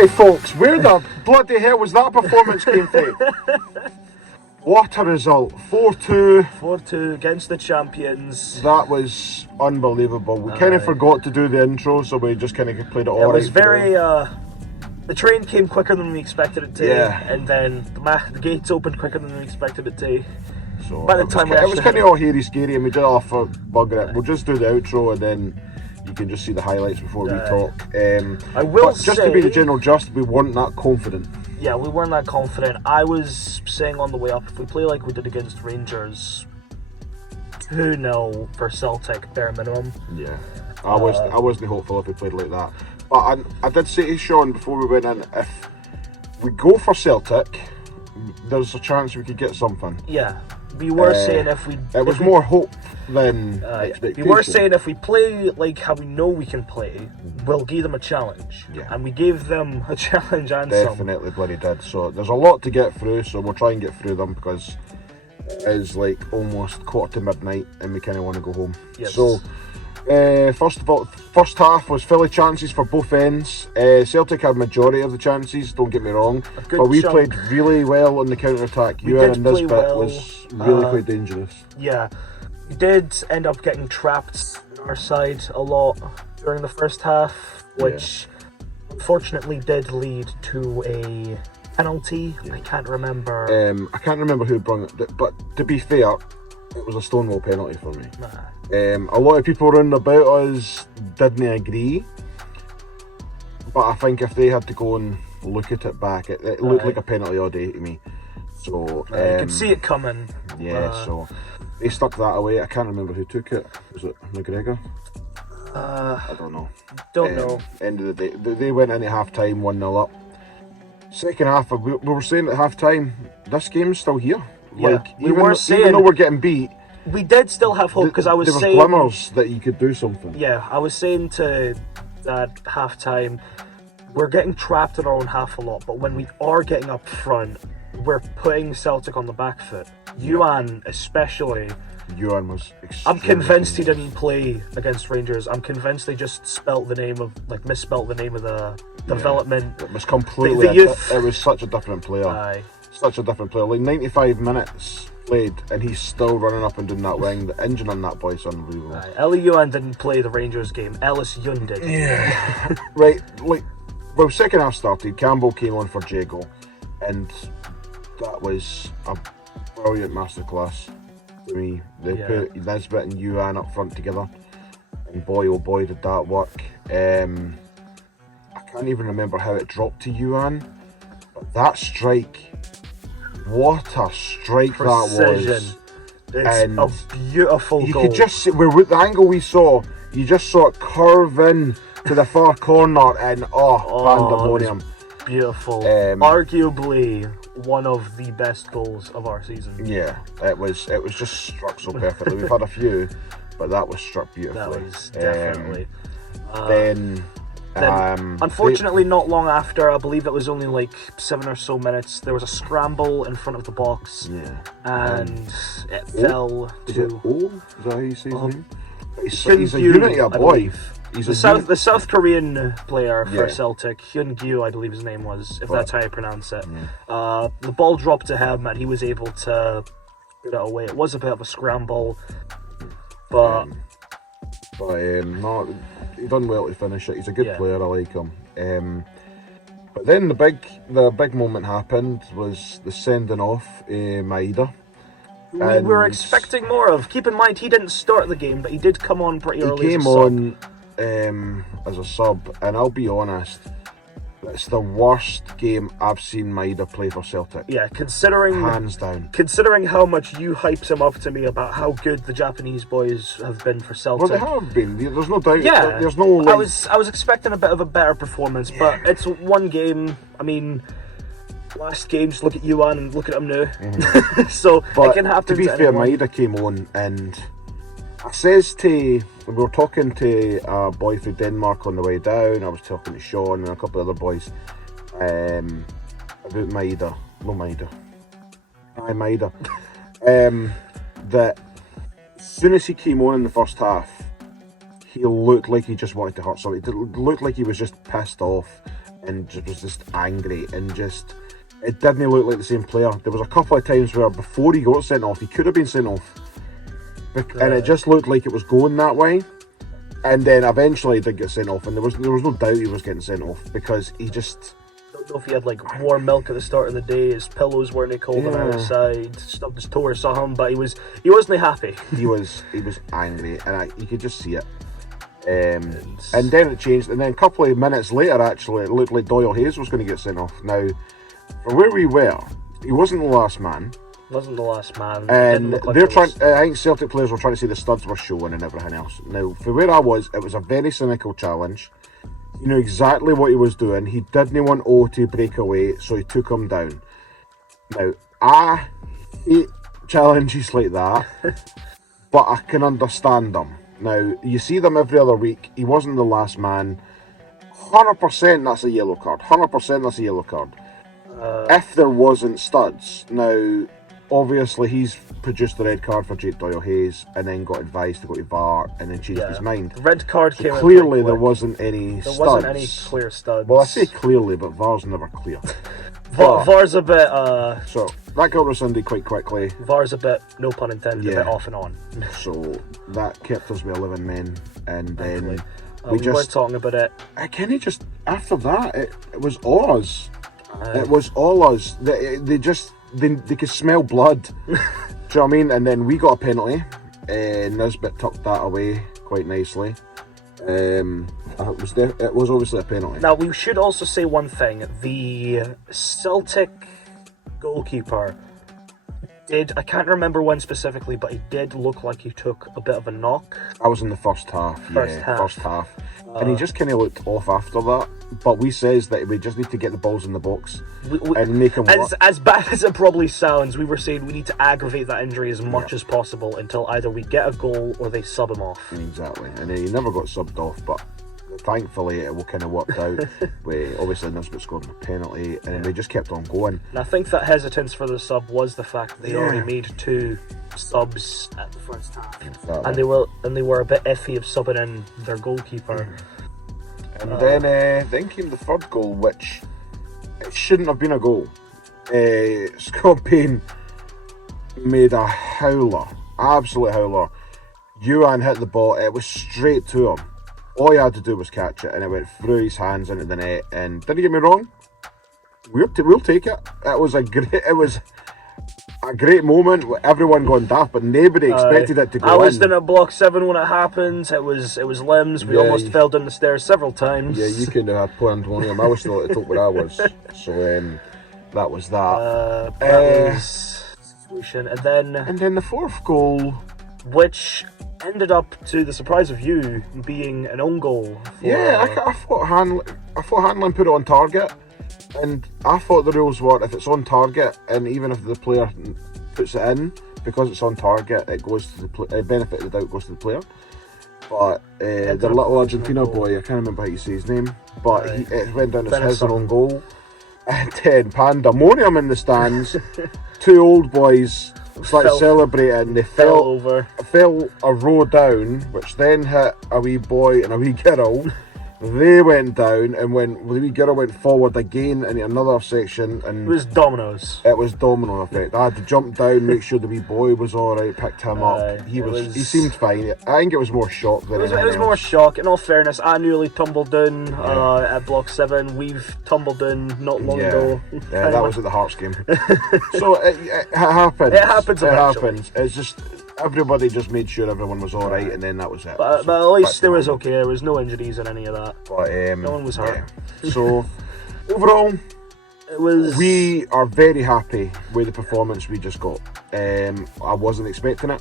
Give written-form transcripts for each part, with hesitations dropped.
Hey folks, where the bloody hell was that performance came from? What a result, 4-2. 4-2 against the champions. That was unbelievable. We kind of forgot to do the intro, so we just kind of played it all right. It was very, the train came quicker than we expected it to, yeah. And then the gates opened quicker than we expected it to. So by the time it was kind of all hairy scary, and we did off for bugger it. We'll just do the outro, and then you can just see the highlights before we talk. I will say, just to be the general just, we weren't that confident. Yeah, we weren't that confident. I was saying on the way up, if we play like we did against Rangers, 2-0 for Celtic, bare minimum. Yeah, I wasn't hopeful if we played like that. But I did say to Sean before we went in, if we go for Celtic, there's a chance we could get something. Yeah, we were saying if we... It was more hope than expectation. We were saying if we play like how we know we can play, we'll give them a challenge. Yeah. And we gave them a challenge and Definitely some. bloody did. So there's a lot to get through, so we'll try and get through them because it is like almost quarter to midnight and we kind of want to go home. Yes. So, first of all, first half was full of chances for both ends. Celtic had majority of the chances, don't get me wrong, but we played really well on the counter-attack. Ewan in this bit was really quite dangerous. Yeah, we did end up getting trapped on our side a lot during the first half, which unfortunately did lead to a penalty. I can't remember. I can't remember who brung it, but to be fair, it was a stonewall penalty for me. A lot of people around about us didn't agree, but I think if they had to go and look at it back, it looked like a penalty all day to me. So you could see it coming. Yeah, so they stuck that away. I can't remember who took it. Was it McGregor? I don't know. Don't know. End of the day, they went into half time 1-0 up. Second half, we were saying at half time, this game's still here. Yeah, like even though we're getting beat, we did still have hope because I was saying there was glimmers that you could do something. Yeah, I was saying to at half time, we're getting trapped in our own half a lot, but when we are getting up front, we're putting Celtic on the back foot. Ewan especially. Ewan was I'm convinced he didn't play against Rangers. I'm convinced they just misspelt the name of the development. It was completely the youth. It was such a different player. Aye. Such a different player. Like 95 minutes played and he's still running up and doing that wing. The engine on that boy's unbelievable. Ellie Ewan didn't play the Rangers game. Ellis Yun did. Yeah. Right, like, well, second half started, Campbell came on for Jago, and that was a brilliant masterclass to me. They put Nisbet and Ewan up front together, and boy oh boy did that work. I can't even remember how it dropped to Ewan, but that strike, what a strike that was. It's a beautiful you goal. could just see, with the angle we saw, you just saw it curve in to the far corner and pandemonium. Beautiful. Arguably one of the best goals of our season. Yeah, it was just struck so perfectly. We've had a few, but that was struck beautifully. That was definitely. Then unfortunately, not long after, I believe it was only like 7 or so minutes, there was a scramble in front of the box, and it fell to... Is that how you say his name? He's a Hyun-gyu, Unity boy. He's the South Korean player for Celtic, Hyun-gyu, I believe his name was, if that's how you pronounce it. The ball dropped to him and he was able to put it away. It was a bit of a scramble, but no, he done well to finish it. He's a good player. I like him. But then the big moment happened was the sending off Maeda. We were expecting more of. Keep in mind, he didn't start the game, but he did come on pretty early. He came on as a sub, and I'll be honest, it's the worst game I've seen Maeda play for Celtic. Yeah, considering hands down. Considering how much you hyped him up to me about how good the Japanese boys have been for Celtic. Well, they have been. There's no doubt. Yeah, there's no. Like... I was expecting a bit of a better performance, but it's one game. I mean, last game, just look at Ewan and look at him now. So but it can happen. To be fair, Maeda came on and I says to. We were talking to a boy from Denmark on the way down. I was talking to Sean and a couple of other boys about Maeda. No, Maeda. Aye, Maeda. That as soon as he came on in the first half, he looked like he just wanted to hurt somebody. It looked like he was just pissed off. and just was just angry and just. It didn't look like the same player. There was a couple of times where before he got sent off, he could have been sent off. And it just looked like it was going that way. And then eventually he did get sent off, and there was no doubt he was getting sent off because he just... I don't know if he had like warm milk at the start of the day, his pillows weren't cold on the outside, stubbed his toe or something, but he wasn't happy. he was angry, and you could just see it. And then it changed, and then a couple of minutes later, actually, it looked like Doyle Hayes was going to get sent off. Now, from where we were, he wasn't the last man. Wasn't the last man. And they're trying. I think Celtic players were trying to say the studs were showing and everything else. Now, for where I was, it was a very cynical challenge. He knew exactly what he was doing. He didn't want O to break away, so he took him down. Now, I hate challenges like that, but I can understand them. Now, you see them every other week. He wasn't the last man. 100% that's a yellow card. 100% that's a yellow card. If there wasn't studs. Now, obviously, he's produced the red card for Jake Doyle Hayes and then got advised to go to VAR and then changed his mind. The red card came clearly, there wasn't any studs. There wasn't any clear studs. Well, I say clearly, but VAR's never clear. VAR's a bit... So, that got rescinded quite quickly. VAR's a bit, no pun intended, a bit off and on. So, that kept us with 11 men. And then we were talking about it. Can he just... After that, it was all us. It was all us. They could smell blood. Do you know what I mean? And then we got a penalty. Nisbet tucked that away quite nicely. It was obviously a penalty. Now, we should also say one thing. The Celtic goalkeeper did, I can't remember when specifically, but he did look like he took a bit of a knock. I was in the first half. First half. And he just kind of looked off after that. But we says that we just need to get the balls in the box and make him work. As bad as it probably sounds, we were saying we need to aggravate that injury as much as possible until either we get a goal or they sub him off. Exactly. And he never got subbed off, but thankfully it kind of worked out. Obviously Nisbet scored a penalty and we just kept on going. And I think that hesitance for the sub was the fact that they already made 2 subs at the first half. Exactly. And they were a bit iffy of subbing in their goalkeeper. And then came the third goal, which it shouldn't have been a goal. Scott Payne made a howler, absolute howler. Ewan hit the ball, it was straight to him. All he had to do was catch it, and it went through his hands into the net. And didn't get me wrong, we'll take it. It was a great moment with everyone going daft, but nobody expected it to go in. I was in at block 7 when it happened. It was limbs. We almost fell down the stairs several times. Yeah, you couldn't have had pandemonium. I was still at the top where I was. So that was that. That was situation. And then the fourth goal, which ended up, to the surprise of you, being an own goal. I thought Hanlon put it on target. And I thought the rules were if it's on target, and even if the player puts it in, because it's on target, it goes to the benefit of the doubt goes to the player. But the little Argentina boy, I can't remember how you say his name, but it went down as his own goal. And then pandemonium in the stands. 2 old boys started celebrating. They fell a row down, which then hit a wee boy and a wee girl. They went down, and when the wee girl went forward again in another section, and it was dominoes. It was domino effect. I had to jump down, make sure the wee boy was all right, picked him up. He seemed fine. I think it was more shock than anything else. It was more shock. In all fairness, I nearly tumbled down at block 7. We've tumbled down not long ago. Yeah, that was at the Hearts game. So it happens. It happens. It happens. It's just. Everybody just made sure everyone was alright, and then that was it. But at least there was okay. There was no injuries in any of that. But, no one was hurt. Yeah. So, overall, we are very happy with the performance we just got. I wasn't expecting it,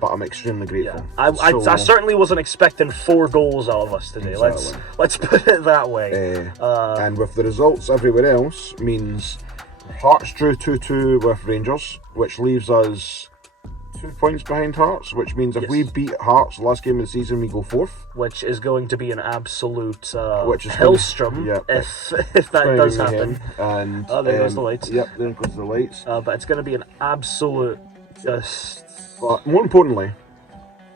but I'm extremely grateful. Yeah. I certainly wasn't expecting 4 goals out of us today. Exactly. Let's put it that way. And with the results everywhere else, means Hearts drew 2-2 with Rangers, which leaves us 2 points behind Hearts, which means if we beat Hearts last game of the season, we go 4th. Which is going to be an absolute hellstrom if that does happen. And there goes the lights. Yep, there goes the lights. But it's going to be an absolute But more importantly,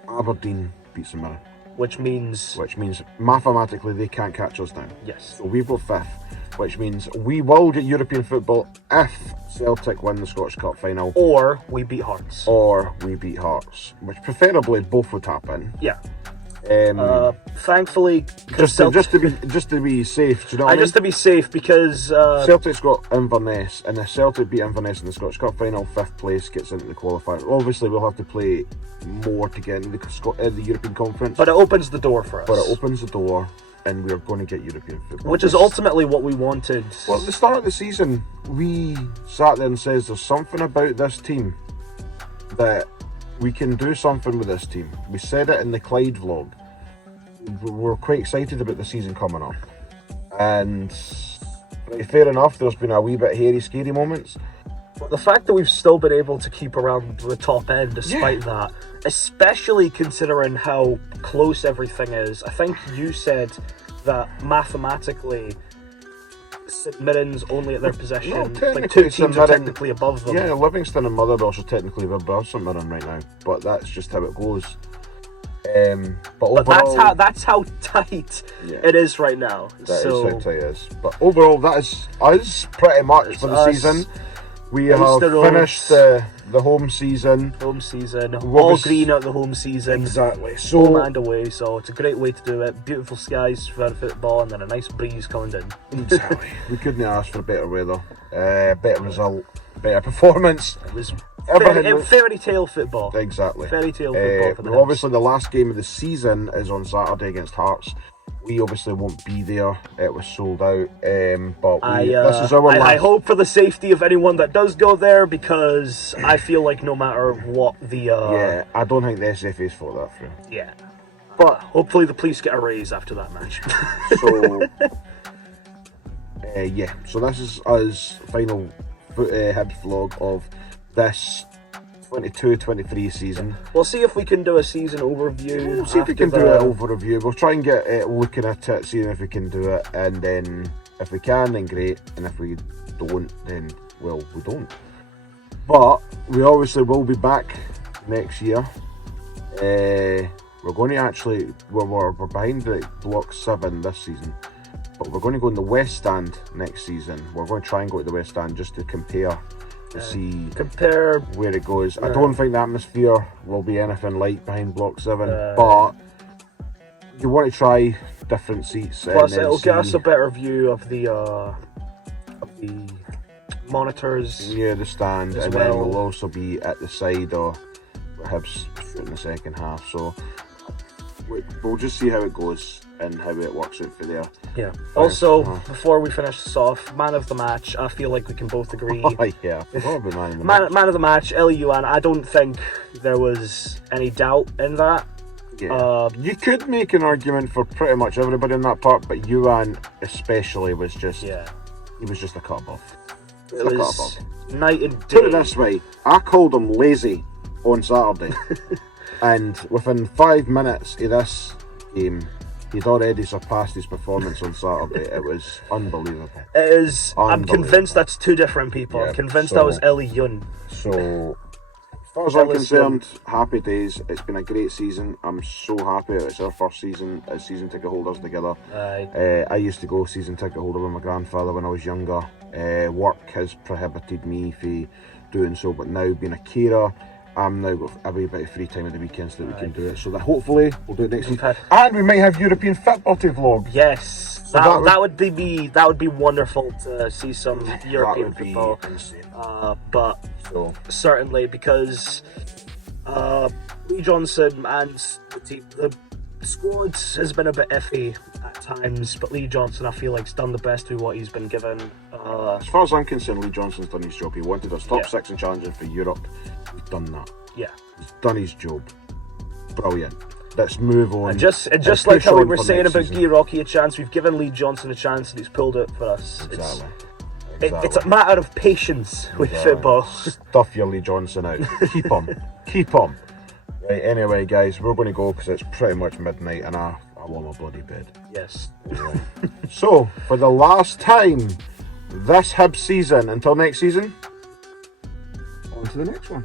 Aberdeen beat St Mirren. Which means mathematically they can't catch us now. Yes. So we've got 5th, which means we will get European football if Celtic win the Scottish Cup final. Or we beat Hearts. Which preferably both would happen. Yeah. Thankfully, just to be safe, do you know what I mean? Just to be safe, because Celtic's got Inverness, and if Celtic beat Inverness in the Scottish Cup final, 5th place gets into the qualifier. Obviously, we'll have to play more to get into the European Conference. But it opens the door for us. And we're going to get European football. Which is ultimately what we wanted. Well, at the start of the season, we sat there and says there's something about this team that we can do something with this team. We said it in the Clyde vlog. We're quite excited about the season coming up. And fair enough, there's been a wee bit hairy, scary moments. But the fact that we've still been able to keep around the top end despite that, especially considering how close everything is. I think you said that mathematically St Mirren's only at their possession. No, like 2 teams are technically above them. Yeah, Livingston and Motherwell are technically above St Mirren right now, but that's just how it goes. But overall, that's how tight it is right now. That is how tight it is. But overall, that is us pretty much for the season. We have finished the home season. All green out the home season. Exactly. Home and away, so it's a great way to do it. Beautiful skies for football, and then a nice breeze coming in. Exactly. We couldn't ask for better weather, better result, better performance. It was fairy tale football. Exactly. Fairy tale football for the Hibs. Obviously, the last game of the season is on Saturday against Hearts. We obviously won't be there. It was sold out. But this is our last. I hope for the safety of anyone that does go there, because I feel like no matter what the I don't think the SFA's thought that through. Yeah. But hopefully the police get a raise after that match. So so this is us final Hibs vlog of this 22-23 season. We'll see if we can do a season overview. We'll see if we can do an overview. We'll try and get looking at it, seeing if we can do it, and then if we can, then great, and if we don't, then well, we don't. But we obviously will be back next year. We're going to actually we're behind the block 7 this season, but we're going to go in the West Stand next season. We're going to try and go to the West Stand just to compare. To compare where it goes. I don't think the atmosphere will be anything like behind Block 7, but you want to try different seats. Plus, it'll get us a better view of the monitors. Yeah, the stand, and then we'll also be at the side or Hibs in the second half. So we'll just see how it goes and how it works out for there. Yeah. Also, before we finish this off, man of the match, I feel like we can both agree. Yeah, I forgot about man of the match. Man of the match, Ellie Yuan. I don't think there was any doubt in that. Yeah. You could make an argument for pretty much everybody in that part, but Yuan especially was just he was just a cut above. It was night and day. Put it this way, I called him lazy on Saturday, and within 5 minutes of this game, he'd already surpassed his performance on Saturday. It was unbelievable. It is. I'm convinced that's 2 different people. I'm convinced that was Ellie Yun. So, as far as I'm concerned, happy days. It's been a great season. I'm so happy it's our first season as season ticket holders together. I used to go season ticket holder with my grandfather when I was younger. Work has prohibited me from doing so, but now being a carer, I'm now got a wee bit of free time at the weekends so that we can do it. So that hopefully we'll do it next season. And we might have European football to vlog. Yes, so that would be wonderful to see some European football. But certainly, because Lee Johnson and the team, the squad has been a bit iffy at times, but Lee Johnson, I feel like, has done the best with what he's been given. As far as I'm concerned, Lee Johnson's done his job. He wanted us top 6 and challenging for Europe. He's done that. Yeah, he's done his job. Brilliant. Let's move on. And just like how we were saying about Guy Rocky a chance, we've given Lee Johnson a chance and he's pulled it for us. Exactly. It's a matter of patience with football. Stuff your Lee Johnson out. Keep him. Keep him. Right, anyway, guys, we're going to go because it's pretty much midnight and I want my bloody bed. Yes. Anyway. So, for the last time this Hibs season, until next season, on to the next one.